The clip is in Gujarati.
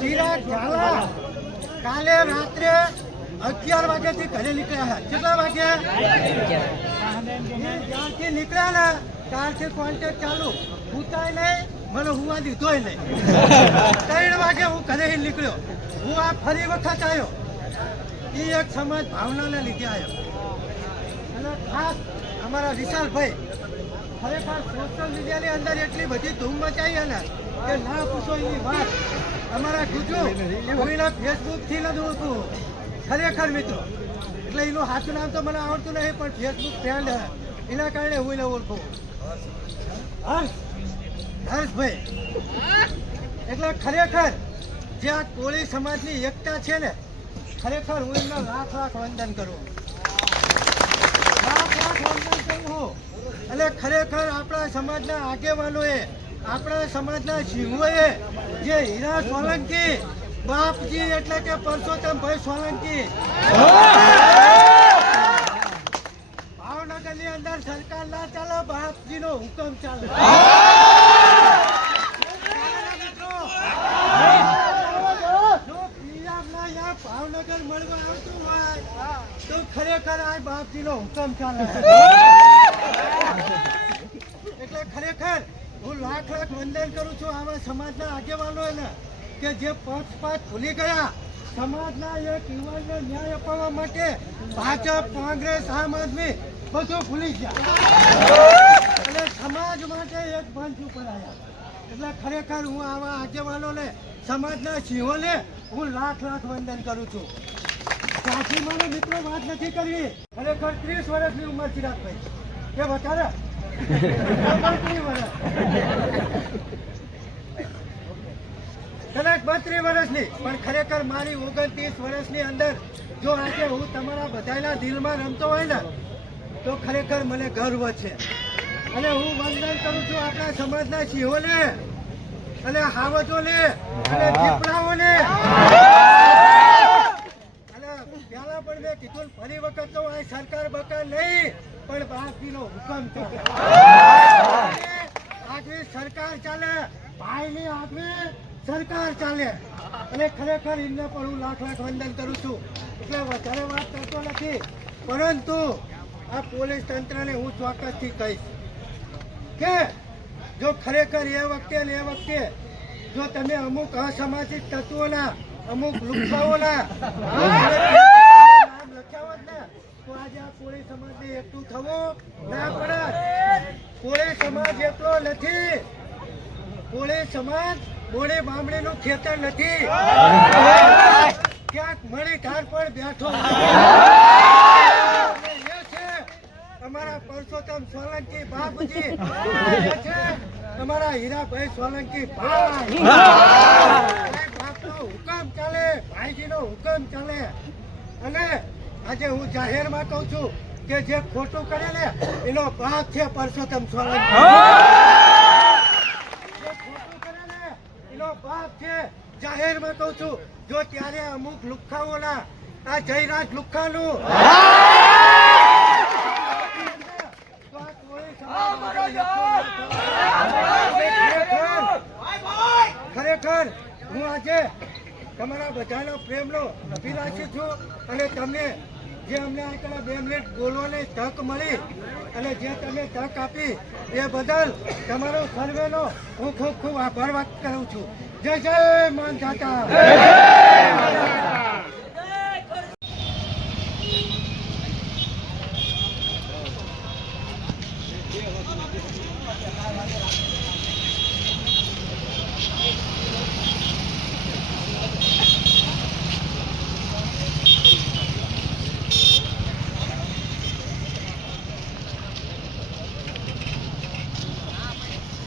ચિરાગ ઝાલા કાલે રાત્રે અગિયાર વાગ્યાથી ઘરે નીકળ્યા હતા. કેટલા વાગે? એ નીકળ્યા ને ત્યારથી કોન્ટેક્ટ ચાલુ. ઉતાય નહીં, મને હુવા દીધો નહીં. ત્રણ વાગે હું ઘરે નીકળ્યો. હું આ ફરી વખત આવ્યો એ એક સમાજ ભાવનાને લીધે આવ્યો અને ખાસ અમારા વિશાલભાઈ ખરેખર સોશિયલ મીડિયાની અંદર એટલી બધી ધૂમ મચાઈ ને કે ના પૂછો એની વાત. અમારા ગુજુ કોઈના ફેસબુકથી નથી હોતું. ખરેખર મિત્રો, એટલે એનું સાચું નામ તો મને આવડતું નહીં પણ ફેસબુક ફ્રેન્ડ એના કારણે હું એને ઓળખું. હર્ષ, હર્ષભાઈ, એટલે ખરેખર જે આ કોળી સમાજની એકતા છે ને, ખરેખર હું એમને લાખ લાખ વંદન કરું. લાખ લાખ વંદન કરું હું. એટલે ખરેખર આપણા સમાજના આગેવાનોએ, આપણા સમાજના સિંહોએ જે હીરા સોલંકી, બાપજી એટલે કે પરસોત્તમભાઈ સોલંકી. ભાવનગરની અંદર સરકાર ના ચાલે, બાપજીનો હુકમ ચાલે. ભાવનગર મળવા આવતું હોય, તો ખરેખર આ બાપજીનો હુકમ ચાલે. એટલે ખરેખર હું લાખ લાખ વંદન કરું છું આવા સમાજના આગેવાનોને કે જે પક્ષપાત ભૂલી ગયા. સમાજના એક યુવાનને ન્યાય અપાવવા માટે ભાજપ, કોંગ્રેસ, આમ આદમી બધું ભૂલી ગયા. અને સમાજ માટે એક મંચ ઉપર આવ્યા. એટલે ખરેખર હું આવા આગેવાનોને, સમાજના સિંહોને હું લાખ લાખ વંદન કરું છું. ત્યાંથી મને મિત્રો વાત નથી કરવી. ખરેખર ત્રીસ વર્ષની ઉંમર ચિરાગભાઈ કે બત્રીસ વર્ષ કદાચ વર્ષની, પણ ખરેખર મારી ઓગણત્રીસ વર્ષની અંદર જો આજે હું તમારા બધાના દિલમાં રમતો હોય ને, તો ખરેખર મને ગર્વ છે. અને હું વંદન કરું છું આપણા સમાજના સિંહોને અને હાવજોને અને અને પહેલા પણ મેં કીધું ને ફરી વખત તો આ સરકાર બકાર નહીં પણ બાપજીનો હુકમ છે સરકાર ચાલે. ભાઈની આગવી સરકાર ચાલે. અને ખરેખર એમને પણ હું લાખ લાખ વંદન કરું છું. એટલે વધારે વાત કરતો નથી. પરંતુ આ પોલીસ તંત્રને હું ચોક્કસથી કહીશ કે જો ખરેખર એ વખતે ને એ વખતે જો તમે અમુક અસામાજિક તત્વોના અમુક લુખાઓના નામ લખ્યા હોત ને તો આજે આ પોલીસ સમાજને એકઠું થવું ના પડે કોળી સમાજ એટલો નથી. કોળી સમાજ મોડી બામણીનું ખેતર નથી. ક્યાંક મળી ઠાર પર બેઠો અમારા પરસોત્તમ સોલંકી બાપજી. અમારા હીરાભાઈ સોલંકી બાપનો હુકમ ચાલે, ભાઈજીનો હુકમ ચાલે. અને આજે હું જાહેરમાં કહું છું કે જે ખોટું કરે ને એનો ભાગ છે પરસોત્તમ સોલંકી ખોટું કરે ને એનો બાપ છે જાહેરમાં કહું છું જો ત્યારે અમુક લુખ્ખાઓના આ જયરાજ ખરેખર ખરેખર હું આજે તમારા બધાનો પ્રેમનો અભિલાષી છું અને તમે જે અમને આ બે મિનિટ બોલવાની તક મળી અને જે તમે તક આપી, એ બદલ તમારો સર્વેનો હું ખૂબ ખૂબ આભાર વ્યક્ત કરું છું. જય જય માન જાતા